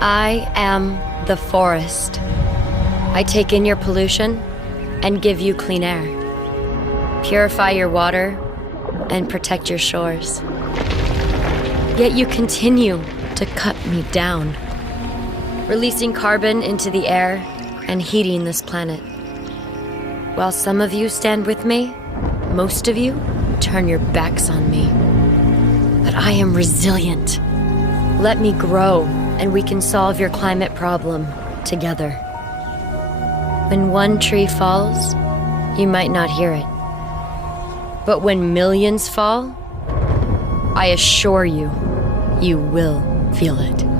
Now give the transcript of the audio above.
I am the forest. I take in your pollution and give you clean air. Purify your water and protect your shores. Yet you continue to cut me down, releasing carbon into the air and heating this planet. While some of you stand with me, most of you turn your backs on me. But I am resilient. Let me grow, and we can solve your climate problem together. When one tree falls, you might not hear it. But when millions fall, I assure you, you will feel it.